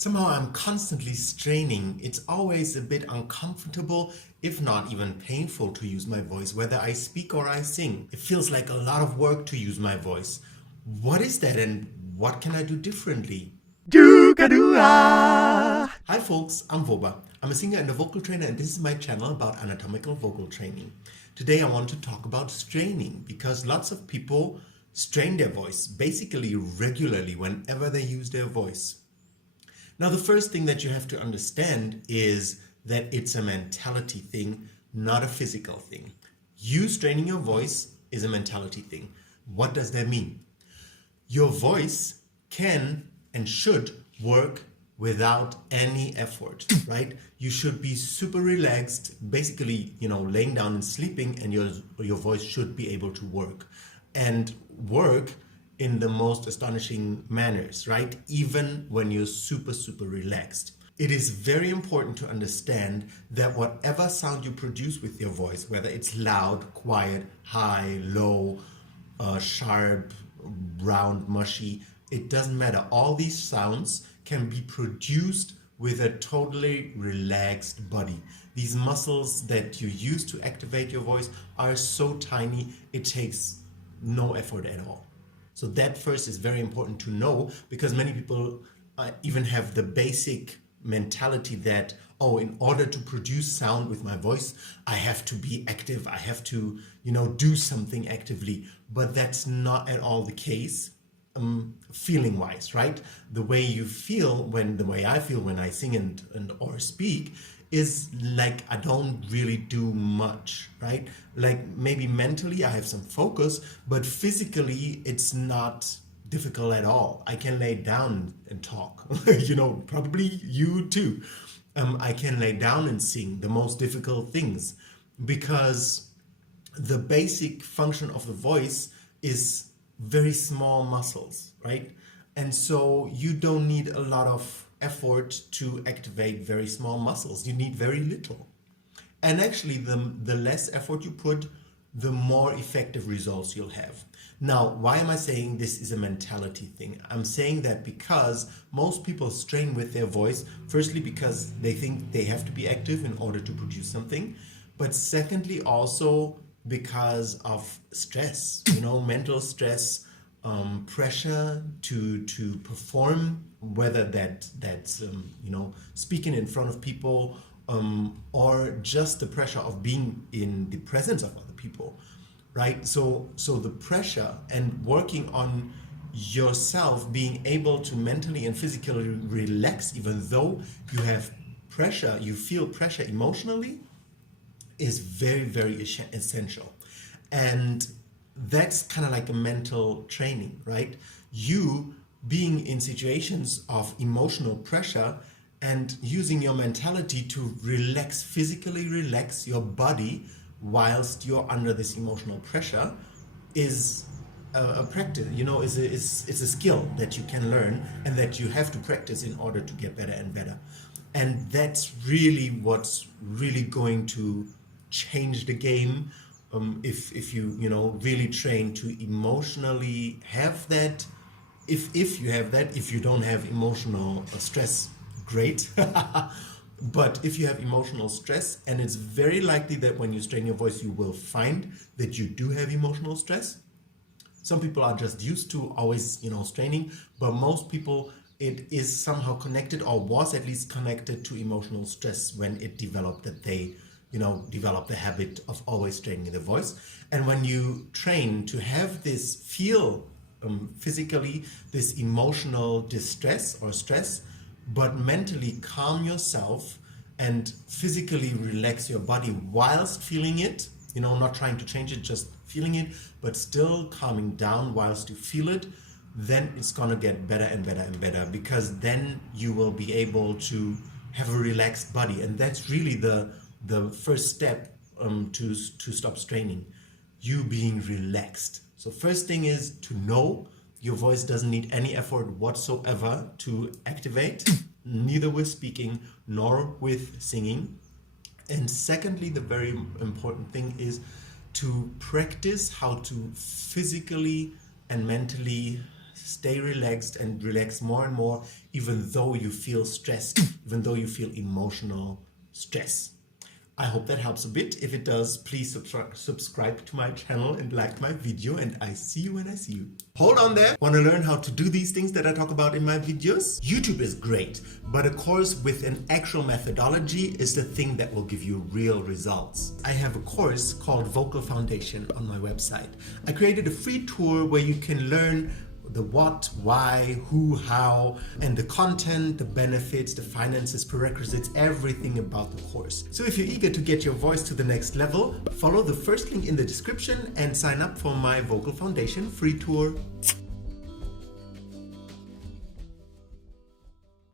Somehow I'm constantly straining. It's always a bit uncomfortable, if not even painful, to use my voice, whether I speak or I sing. It feels like a lot of work to use my voice. What is that and what can I do differently? Hi folks, I'm Voba. I'm a singer and a vocal trainer, and this is my channel about anatomical vocal training. Today I want to talk about straining because lots of people strain their voice basically regularly whenever they use their voice. Now, the first thing that you have to understand is that it's a mentality thing, not a physical thing. You straining your voice is a mentality thing. What does that mean? Your voice can and should work without any effort, right? You should be super relaxed, basically, laying down and sleeping, and your voice should be able to work. And work in the most astonishing manners, right? Even when you're super, super relaxed. It is very important to understand that whatever sound you produce with your voice, whether it's loud, quiet, high, low, sharp, round, mushy, it doesn't matter. All these sounds can be produced with a totally relaxed body. These muscles that you use to activate your voice are so tiny, it takes no effort at all. So that first is very important to know, because many people even have the basic mentality that, oh, in order to produce sound with my voice, I have to be active, I have to, do something actively. But that's not at all the case, feeling wise, right? The way I feel when I sing and or speak is like I don't really do much, right? Like maybe mentally I have some focus, but physically it's not difficult at all. I can lay down and talk, probably you too. I can lay down and sing the most difficult things, because the basic function of the voice is very small muscles, right? And so you don't need a lot of effort to activate very small muscles. You need very little. And actually, the less effort you put, the more effective results you'll have. Now, why am I saying this is a mentality thing? I'm saying that because most people strain with their voice, firstly, because they think they have to be active in order to produce something, but secondly, also because of stress, mental stress, pressure to perform, whether that's speaking in front of people, or just the pressure of being in the presence of other people, right? So the pressure and working on yourself, being able to mentally and physically relax, even though you have pressure, you feel pressure emotionally, is very, very essential. And that's kind of like a mental training, right? You being in situations of emotional pressure and using your mentality to physically relax your body whilst you're under this emotional pressure is a practice, it's a skill that you can learn and that you have to practice in order to get better and better. And that's really what's really going to change the game. If you really train to emotionally have that, if you have that. If you don't have emotional stress, great. But if you have emotional stress, and it's very likely that when you strain your voice you will find that you do have emotional stress. Some people are just used to always straining, but most people, it is somehow connected, or was at least connected, to emotional stress when it developed, that they develop the habit of always straining the voice. And when you train to have this feel physically, this emotional distress or stress, but mentally calm yourself and physically relax your body whilst feeling it, not trying to change it, just feeling it, but still calming down whilst you feel it, then it's gonna get better and better and better, because then you will be able to have a relaxed body. And that's really the first step to stop straining, you being relaxed. So first thing is to know your voice doesn't need any effort whatsoever to activate, neither with speaking nor with singing. And secondly, the very important thing is to practice how to physically and mentally stay relaxed and relax more and more, even though you feel stressed, even though you feel emotional stress. I hope that helps a bit. If it does, please subscribe to my channel and like my video, and I see you when I see you. Hold on there. Want to learn how to do these things that I talk about in my videos? YouTube is great, but a course with an actual methodology is the thing that will give you real results. I have a course called Vocal Foundation on my website. I created a free tour where you can learn the what, why, who, how, and the content, the benefits, the finances, prerequisites, everything about the course. So if you're eager to get your voice to the next level, follow the first link in the description and sign up for my Vocal Foundation free tour.